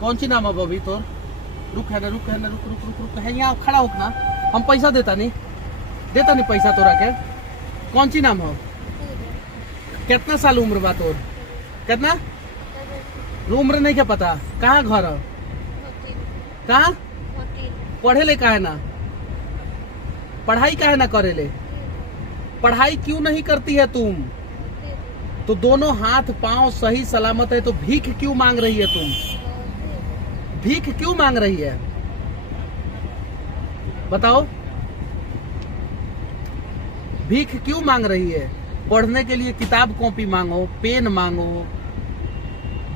कौन सी नाम है बबी तो? रुक है ना, रुक है ना, रुक रुक रुक रुक है, यहाँ खड़ा होक ना, हम पैसा देता नहीं पैसा तोरा के। कौन सी नाम हो? कितना साल उम्र बा तोर? कितना उम्र नहीं क्या पता? कहाँ घर हो? कहाँ पढ़े ले? का है ना पढ़ाई का है ना करे ले? पढ़ाई क्यों नहीं करती है तुम? तो दोनों हाथ पांव सही सलामत है तो भीख क्यों मांग रही है तुम? भीख क्यों मांग रही है बताओ? भीख क्यों मांग रही है? पढ़ने के लिए किताब कॉपी मांगो, पेन मांगो,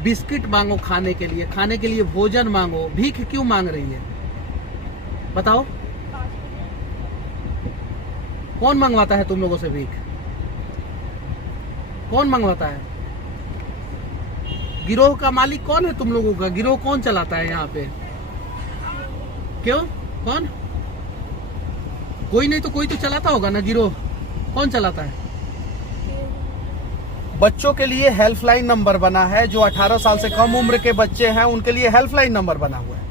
बिस्किट मांगो, खाने के लिए भोजन मांगो। भीख क्यों मांग रही है बताओ? कौन मंगवाता है तुम लोगों से भीख? कौन मंगवाता है? गिरोह का मालिक कौन है तुम लोगों का? गिरोह कौन चलाता है यहाँ पे? क्यों? कौन? कोई नहीं तो कोई तो चलाता होगा ना गिरोह। कौन चलाता है? बच्चों के लिए हेल्पलाइन नंबर बना है, जो 18 साल से कम उम्र के बच्चे हैं उनके लिए हेल्पलाइन नंबर बना हुआ है।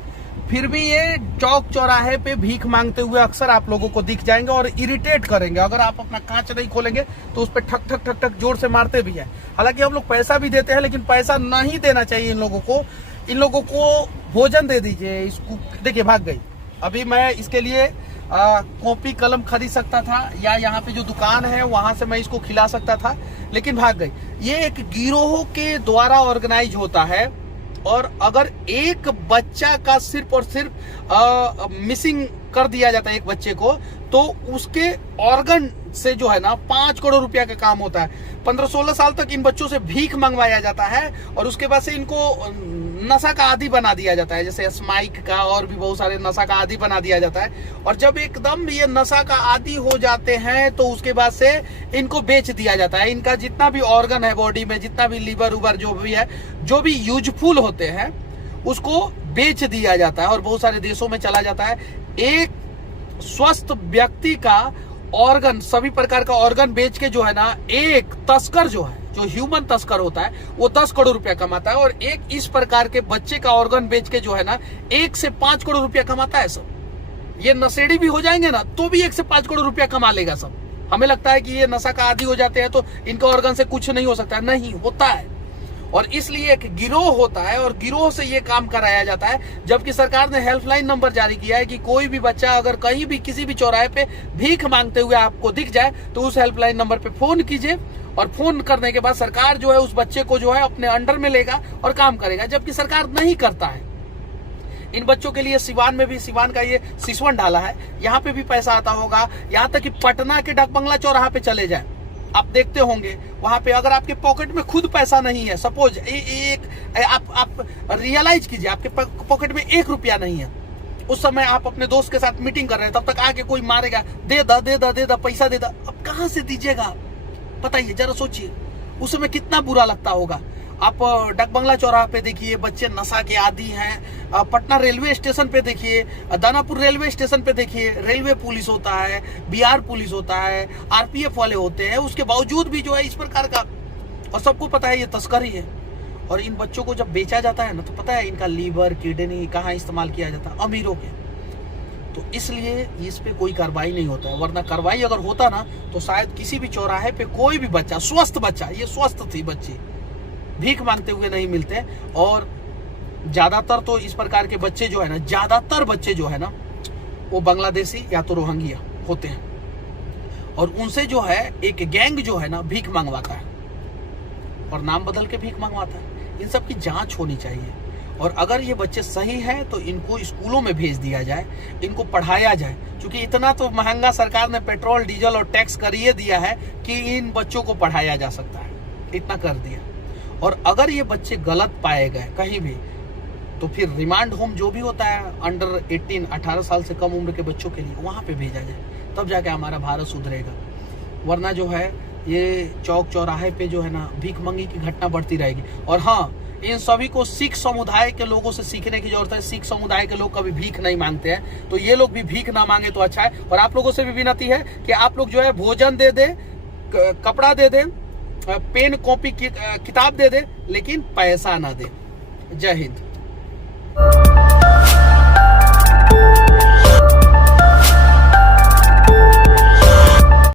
फिर भी ये चौक चौराहे पे भीख मांगते हुए अक्सर आप लोगों को दिख जाएंगे और इरिटेट करेंगे। अगर आप अपना कांच नहीं खोलेंगे तो उस पर ठक ठक ठक ठक जोर से मारते भी हैं। हालांकि हम लोग पैसा भी देते हैं, लेकिन पैसा नहीं देना चाहिए इन लोगों को भोजन दे दीजिए। इसको देखिए भाग गई। अभी मैं इसके लिए कॉपी कलम खरीद सकता था, या यहाँ पे जो दुकान है वहां से मैं इसको खिला सकता था, लेकिन भाग गई। ये एक गिरोह के द्वारा ऑर्गेनाइज होता है, और अगर एक बच्चा का सिर्फ और सिर्फ मिसिंग कर दिया जाता है एक बच्चे को, तो उसके ऑर्गन से जो है ना 5 करोड़ रुपया का काम होता है। 15-16 साल तक इन बच्चों से भीख मंगवाया जाता है और उसके बाद से इनको नशा का आदी बना दिया जाता है, जैसे स्माइक का और भी बहुत सारे नशा का आदी बना दिया जाता है। और जब एकदम ये नशा का आदी हो जाते हैं तो उसके बाद से इनको बेच दिया जाता है। इनका जितना भी ऑर्गन है बॉडी में, जितना भी लीवर उबर जो भी है, जो भी यूजफुल होते हैं, उसको बेच दिया जाता है और बहुत सारे देशों में चला जाता है। एक स्वस्थ व्यक्ति का ऑर्गन, सभी प्रकार का ऑर्गन बेच के जो है ना, एक तस्कर जो है, जो ह्यूमन तस्कर होता है, वो 10 करोड़ रुपया कमाता है। और एक इस प्रकार के बच्चे का ऑर्गन बेच के जो है ना 1 से 5 करोड़ रुपया कमाता है सब। ये नशेड़ी भी हो जाएंगे ना तो भी 1 से 5 करोड़ रुपया कमा लेगा सब। हमें लगता है कि ये नशा का आदी हो जाते हैं तो इनका ऑर्गन से कुछ नहीं हो सकता, नहीं होता है। और इसलिए एक गिरोह होता है और गिरोह से ये काम कराया जाता है। जबकि सरकार ने हेल्पलाइन नंबर जारी किया है कि कोई भी बच्चा अगर कहीं भी किसी भी चौराहे पे भीख मांगते हुए आपको दिख जाए तो उस हेल्पलाइन नंबर पे फोन कीजिए, और फोन करने के बाद सरकार जो है उस बच्चे को जो है अपने अंडर में लेगा और काम करेगा। जबकि सरकार नहीं करता है। इन बच्चों के लिए सिवान में भी, सिवान का ये सिसवन डाला है, यहाँ पे भी पैसा आता होगा। यहाँ तक कि पटना के डाकबंगला चौराहा पे चले जाए, आप देखते होंगे वहां पे अगर आपके पॉकेट में खुद पैसा नहीं है, सपोज आप रियलाइज कीजिए आपके पॉकेट में 1 रुपया नहीं है, उस समय आप अपने दोस्त के साथ मीटिंग कर रहे हैं, तब तक आके कोई मारेगा, दे दा पैसा दे दा। अब कहां से दीजिएगा बताइए, जरा सोचिए उस समय कितना बुरा लगता होगा। आप डाकबंगला चौराहा पे देखिए बच्चे नशा के आदी हैं। पटना रेलवे स्टेशन पे देखिए, दानापुर रेलवे स्टेशन पे देखिए, रेलवे पुलिस होता है, बिहार पुलिस होता है, आरपीएफ वाले होते हैं, उसके बावजूद भी जो है इस प्रकार का, और सबको पता है ये तस्करी है। और इन बच्चों को जब बेचा जाता है ना तो पता है इनका लीवर किडनी कहाँ इस्तेमाल किया जाता है, अमीरों के। तो इसलिए इस पे कोई कार्रवाई नहीं होता है, वरना कार्रवाई अगर होता ना तो शायद किसी भी चौराहे पे कोई भी बच्चा, स्वस्थ बच्चा, ये स्वस्थ थी बच्ची, भीख मांगते हुए नहीं मिलते। और ज्यादातर तो इस प्रकार के बच्चे जो है ना, ज्यादातर बच्चे जो है ना वो बांग्लादेशी या तो रोहिंग्या होते हैं, और उनसे जो है एक गैंग जो है ना भीख मंगवाता है और नाम बदल के भीख मंगवाता है। इन सब की जांच होनी चाहिए, और अगर ये बच्चे सही हैं तो इनको स्कूलों में भेज दिया जाए, इनको पढ़ाया जाए। क्योंकि इतना तो महंगा सरकार ने पेट्रोल डीजल और टैक्स करिए दिया है कि इन बच्चों को पढ़ाया जा सकता है, इतना कर दिया। और अगर ये बच्चे गलत पाए गए कहीं भी तो फिर रिमांड होम जो भी होता है अंडर 18, 18 साल से कम उम्र के बच्चों के लिए, वहां पे भेजा जाए, तब जाके हमारा भारत सुधरेगा। वरना जो है ये चौक चौराहे पे जो है ना भीख मंगी की घटना बढ़ती रहेगी। और हाँ, इन सभी को सिख समुदाय के लोगों से सीखने की जरूरत है। सिख समुदाय के लोग कभी भीख नहीं मांगते हैं, तो ये लोग भी भीख ना मांगे तो अच्छा है। और आप लोगों से भी विनती है कि आप लोग जो है भोजन दे दे, कपड़ा दे दे, पेन कॉपी किताब दे दे, लेकिन पैसा ना दे। जय हिंद।